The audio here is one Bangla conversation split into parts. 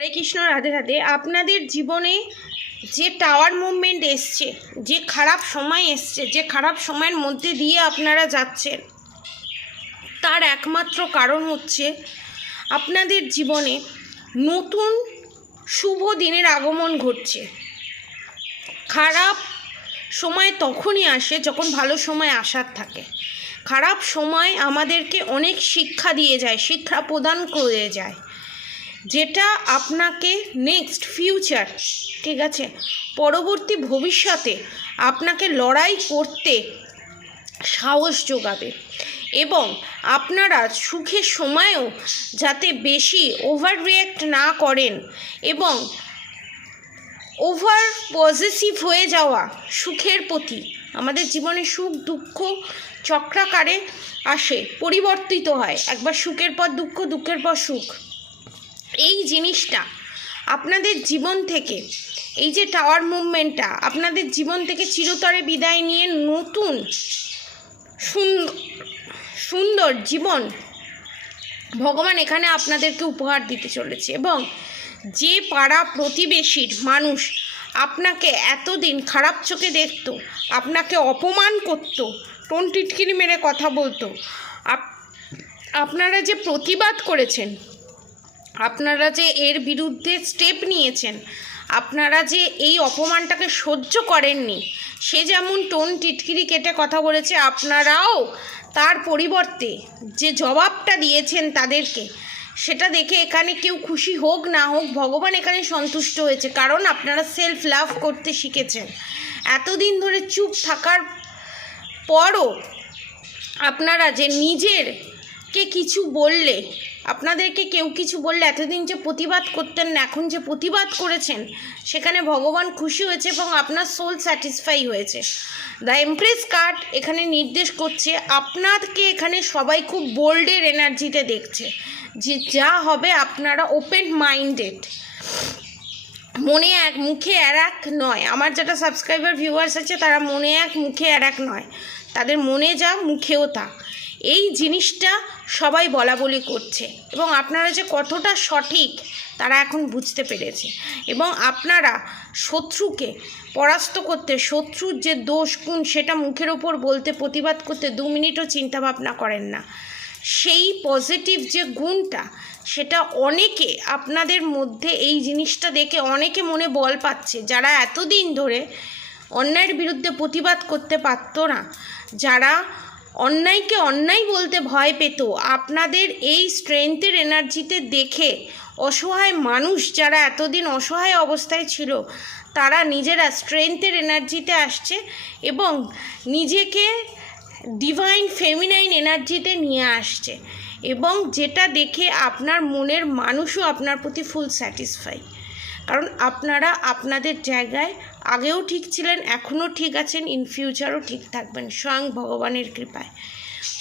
হরে কৃষ্ণ, রাধে রাধে। আপনাদের জীবনে যে টাওয়ার মুভমেন্ট এসছে, যে খারাপ সময় এসছে, যে খারাপ সময়ের মধ্যে দিয়ে আপনারা যাচ্ছেন, তার একমাত্র কারণ হচ্ছে আপনাদের জীবনে নতুন শুভ দিনের আগমন ঘটছে। খারাপ সময় তখনই আসে যখন ভালো সময় আসার থাকে। খারাপ সময় আমাদেরকে অনেক শিক্ষা দিয়ে যায়, শিক্ষা প্রদান করে যায়, যেটা আপনাকে নেক্সট ফিউচার, ঠিক আছে, পরবর্তী ভবিষ্যতে আপনাকে লড়াই করতে সাহস যোগাবে। এবং আপনারা সুখের সময়ও যাতে বেশি ওভার রিঅ্যাক্ট না করেন এবং ওভার পজিটিভ হয়ে যাওয়া সুখের প্রতি। আমাদের জীবনে সুখ দুঃখ চক্রাকারে আসে, পরিবর্তিত হয়, একবার সুখের পর দুঃখ, দুঃখের পর সুখ। এই জিনিসটা আপনাদের জীবন থেকে, এই যে টাওয়ার মুভমেন্টটা আপনাদের জীবন থেকে চিরতরে বিদায় নিয়ে নতুন সুন্দর জীবন ভগবান এখানে আপনাদেরকে উপহার দিতে চলেছে। এবং যে পাড়া প্রতিবেশীর মানুষ আপনাকে এতদিন খারাপ চোখে দেখত, আপনাকে অপমান করত, টোন টিটকিরি মেরে কথা বলতো, আপনারা যে প্রতিবাদ করেছেন, আপনারা যে এর বিরুদ্ধে স্টেপ নিয়েছেন, আপনারা যে এই অপমানটাকে সহ্য করেননি, সে যেমন টোন টিটকিরি কেটে কথা বলেছে, আপনারাও তার পরিবর্তে যে জবাবটা দিয়েছেন তাদেরকে, সেটা দেখে এখানে কেউ খুশি হোক না হোক ভগবান এখানে সন্তুষ্ট হয়েছে। কারণ আপনারা সেলফ লাভ করতে শিখেছেন। এতদিন ধরে চুপ থাকার পরও আপনারা যে নিজেরকে কিছু বললে, আপনাদেরকে কেউ কিছু বললে এতদিন যে প্রতিবাদ করতেন না, এখন যে প্রতিবাদ করেছেন সেখানে ভগবান খুশি হয়েছে এবং আপনার সোল স্যাটিসফাই হয়েছে। দ্য এমপ্রেস কার্ড এখানে নির্দেশ করছে আপনাকে এখানে সবাই খুব বোল্ডের এনার্জিতে দেখছে, যে যা হবে আপনারা ওপেন মাইন্ডেড, মনে এক মুখে আর এক নয়। আমার যারা সাবস্ক্রাইবার ভিউয়ার্স আছে তারা মনে এক মুখে আর এক নয়, তাদের মনে যা মুখেও তা। এই জিনিসটা সবাই বলা বলি করছে এবং আপনারা যে কতটা সঠিক তারা এখন বুঝতে পেরেছে। এবং আপনারা শত্রুকে পরাস্ত করতে, শত্রুর যে দোষ গুণ সেটা মুখের ওপর বলতে, প্রতিবাদ করতে 2 মিনিটও চিন্তা ভাবনা করেন না। সেই পজিটিভ যে গুণটা, সেটা অনেকে আপনাদের মধ্যে এই জিনিসটা দেখে অনেকে মনে বল পাচ্ছে, যারা এতদিন ধরে অন্যায়ের বিরুদ্ধে প্রতিবাদ করতে পারত না, যারা অন্যায়কে অন্যায় বলতে ভয় পেত, আপনাদের এই স্ট্রেংথের এনার্জিতে দেখে অসহায় মানুষ যারা এতদিন অসহায় অবস্থায় ছিল, তারা নিজেরা স্ট্রেংথের এনার্জিতে আসছে এবং নিজেকে ডিভাইন ফেমিনাইন এনার্জিতে নিয়ে আসছে। এবং যেটা দেখে আপনার মনের মানুষও আপনার প্রতি ফুল স্যাটিসফাই। কারণ আপনারা আপনাদের জায়গায় আগেও ঠিক ছিলেন, এখনও ঠিক আছেন, ইন ফিউচারও ঠিক থাকবেন স্বয়ং ভগবানের কৃপায়।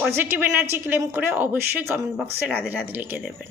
পজিটিভ এনার্জি ক্লেম করে অবশ্যই কমেন্ট বক্সে রাধে রাধে লিখে দেবেন।